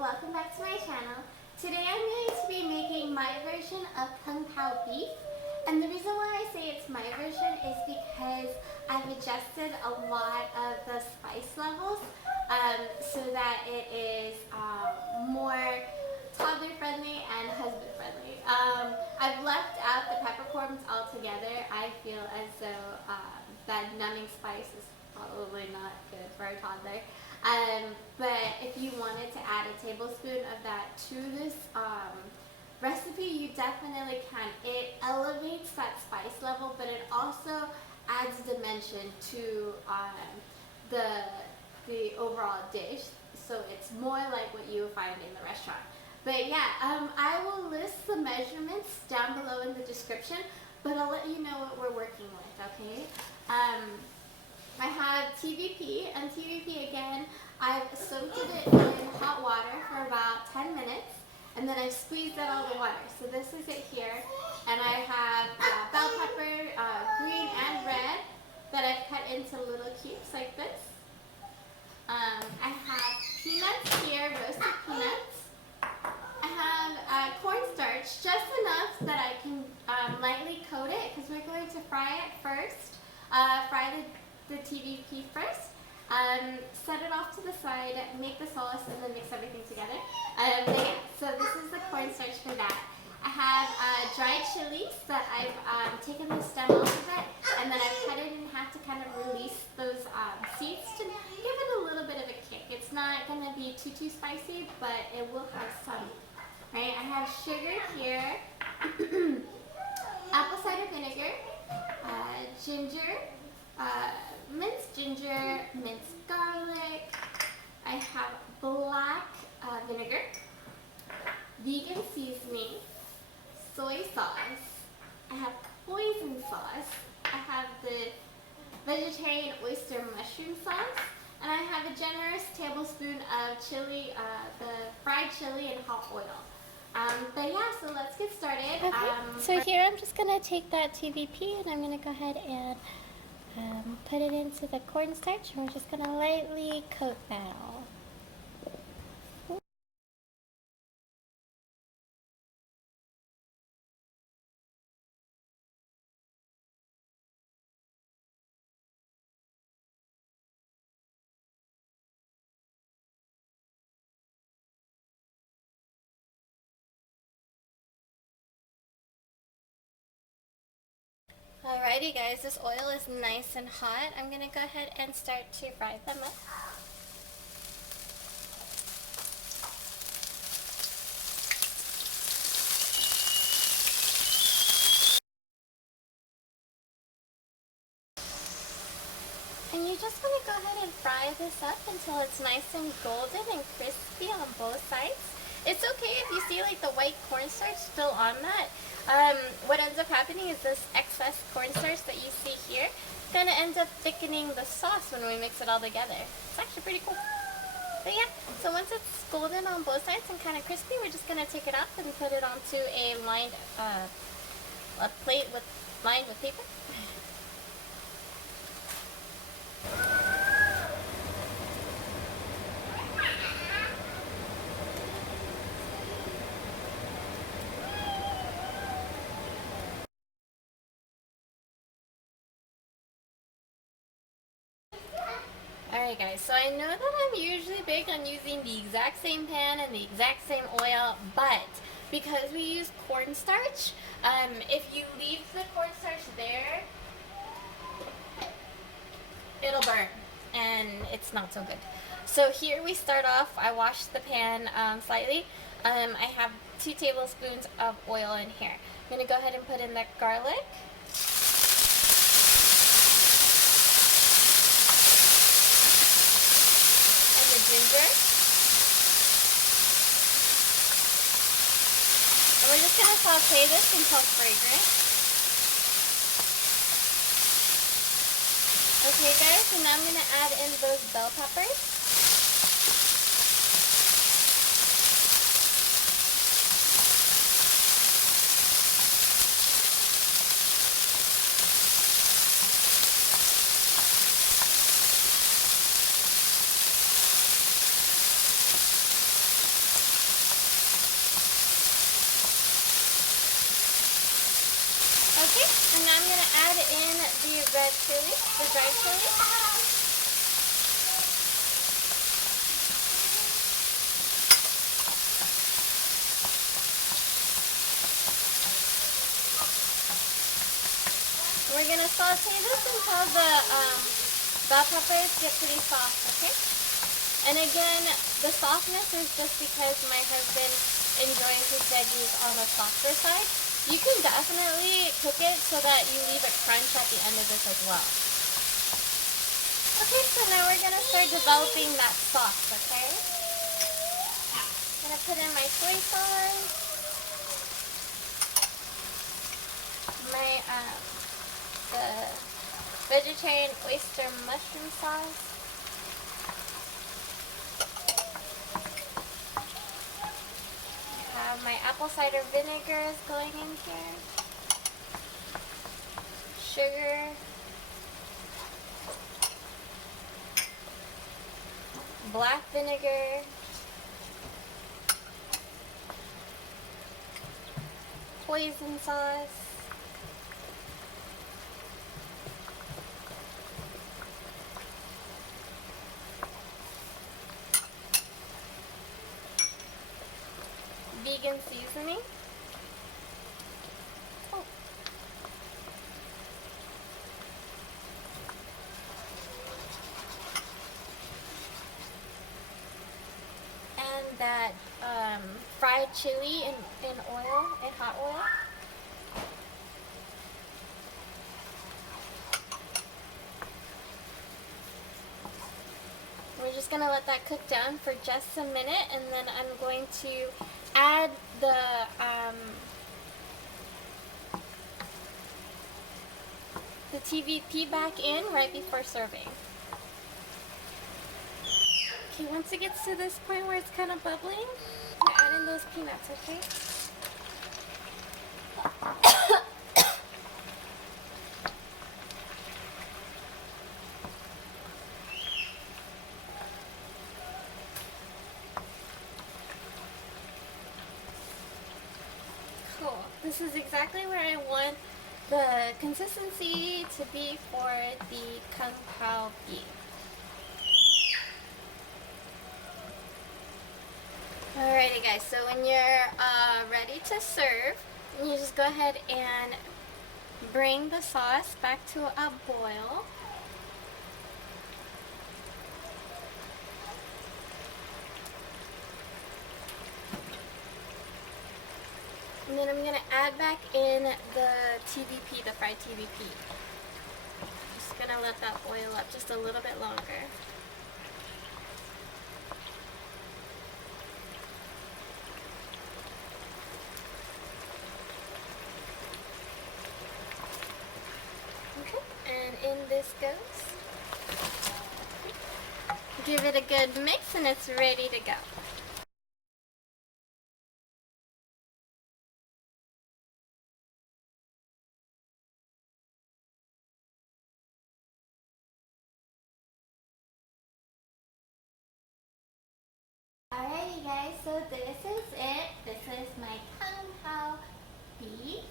welcome back to my channel. Today I'm going to be making my version of Kung Pao beef. And the reason why I say it's my version is because I've adjusted a lot of the spice levels so that it is more toddler friendly and husband friendly. I've left out the peppercorns altogether. I feel as though that numbing spice is probably not good for a toddler. But if you wanted to add a tablespoon of that to this recipe, you definitely can. It elevates that spice level, but it also adds dimension to the overall dish. So it's more like what you would find in the restaurant. But yeah, I will list the measurements down below in the description, but I'll let you know what we're working with, okay? I have TVP, and TVP again, I've soaked it in hot water for about 10 minutes, and then I've squeezed out all the water. So this is it here, and I have bell pepper, green and red, that I've cut into little cubes like this. I have peanuts here, roasted peanuts. I have cornstarch, just enough that I can lightly coat it, because we're going to fry it first. Fry the TVP first, set it off to the side, make the sauce, and then mix everything together. Yeah, so this is the cornstarch for that. I have dried chilies that I've taken the stem off of it, and then I've cut it in half to kind of release those seeds to give it a little bit of a kick. It's not going to be too spicy, but it will have some. Right? I have sugar here, apple cider vinegar, ginger, minced ginger, minced garlic. I have black vinegar, vegan seasoning, soy sauce. I have hoisin sauce. I have the vegetarian oyster mushroom sauce. And I have a generous tablespoon of chili, the fried chili and hot oil. But yeah, so let's get started. Okay. So here I'm just going to take that TVP and I'm going to go ahead and put it into the cornstarch, and we're just going to lightly coat that all. Alrighty guys, this oil is nice and hot. I'm going to go ahead and start to fry them up. And you just want to go ahead and fry this up until it's nice and golden and crispy on both sides. It's okay if you see like the white cornstarch still on that. What ends up happening is this excess cornstarch that you see here is going to end up thickening the sauce when we mix it all together. It's actually pretty cool. But yeah, so once it's golden on both sides and kind of crispy, we're just going to take it off and put it onto a lined a plate lined with paper. Alright guys, so I know that I'm usually big on using the exact same pan and the exact same oil, but because we use cornstarch, if you leave the cornstarch there, it'll burn and it's not so good. So here we start off. I washed the pan slightly. I have 2 tablespoons of oil in here. I'm going to go ahead and put in the garlic. Ginger. And we're just going to saute this until fragrant. Okay guys, so now I'm going to add in those bell peppers. And now I'm gonna add in the red chili, the dried chili. We're gonna saute this until the bell peppers get pretty soft, okay? And again, the softness is just because my husband enjoys his veggies on the softer side. You can definitely cook it so that you leave a crunch at the end of this as well. Okay, so now we're gonna start developing that sauce, okay? I'm gonna put in my soy sauce, my the vegetarian oyster mushroom sauce. I have my apple cider vinegar is going in here. Sugar. Black vinegar. Hoisin sauce. Vegan seasoning. Oh. And that fried chili in oil, in hot oil. We're just gonna let that cook down for just a minute, and then I'm going to add the TVP back in right before serving. Okay, once it gets to this point where it's kind of bubbling, we're adding those peanuts, okay? Cool. This is exactly where I want the consistency to be for the kung pao beef. Alrighty guys, so when you're ready to serve, you just go ahead and bring the sauce back to a boil. And then I'm going to add back in the TVP, the fried TVP. Just going to let that boil up just a little bit longer. Okay, and in this goes. Give it a good mix and it's ready to go. Alrighty guys, so this is it. This is my kung pao beef.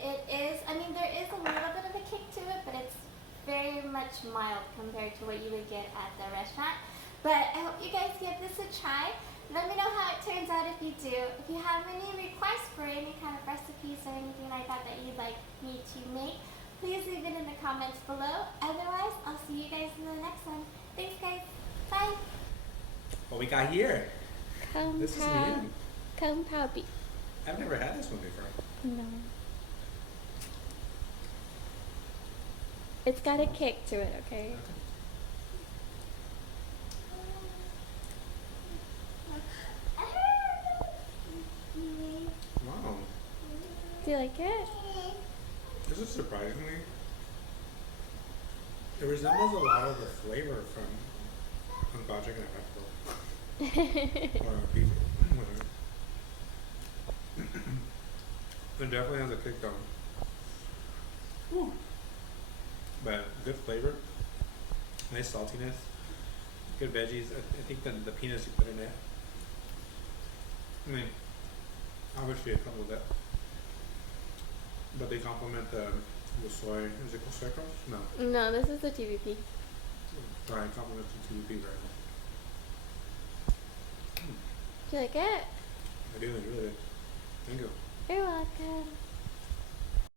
It is, I mean there is a little bit of a kick to it, but it's very much mild compared to what you would get at the restaurant. But I hope you guys give this a try. Let me know how it turns out if you do. If you have any requests for any kind of recipes or anything like that that you'd like me to make, please leave it in the comments below. Otherwise, I'll see you guys in the next one. Thanks guys. Bye. What we got here? This is new. Kung pao beef. I've never had this one before. No. It's got a kick to it, okay? Wow. Do you like it? This is surprisingly. It resembles a lot of the flavor from Kung Pao chicken at Mexico. Or beef. It definitely has a kick though. Woo. But good flavor. Nice saltiness. Good veggies. I think the peanuts you put in it. I mean, obviously it comes with it. But they complement the soy. Is it called soy sauce? No. No, this is the TVP. Sorry, complements the TVP very well. Do you like it? I do enjoy it. Thank you. You're welcome.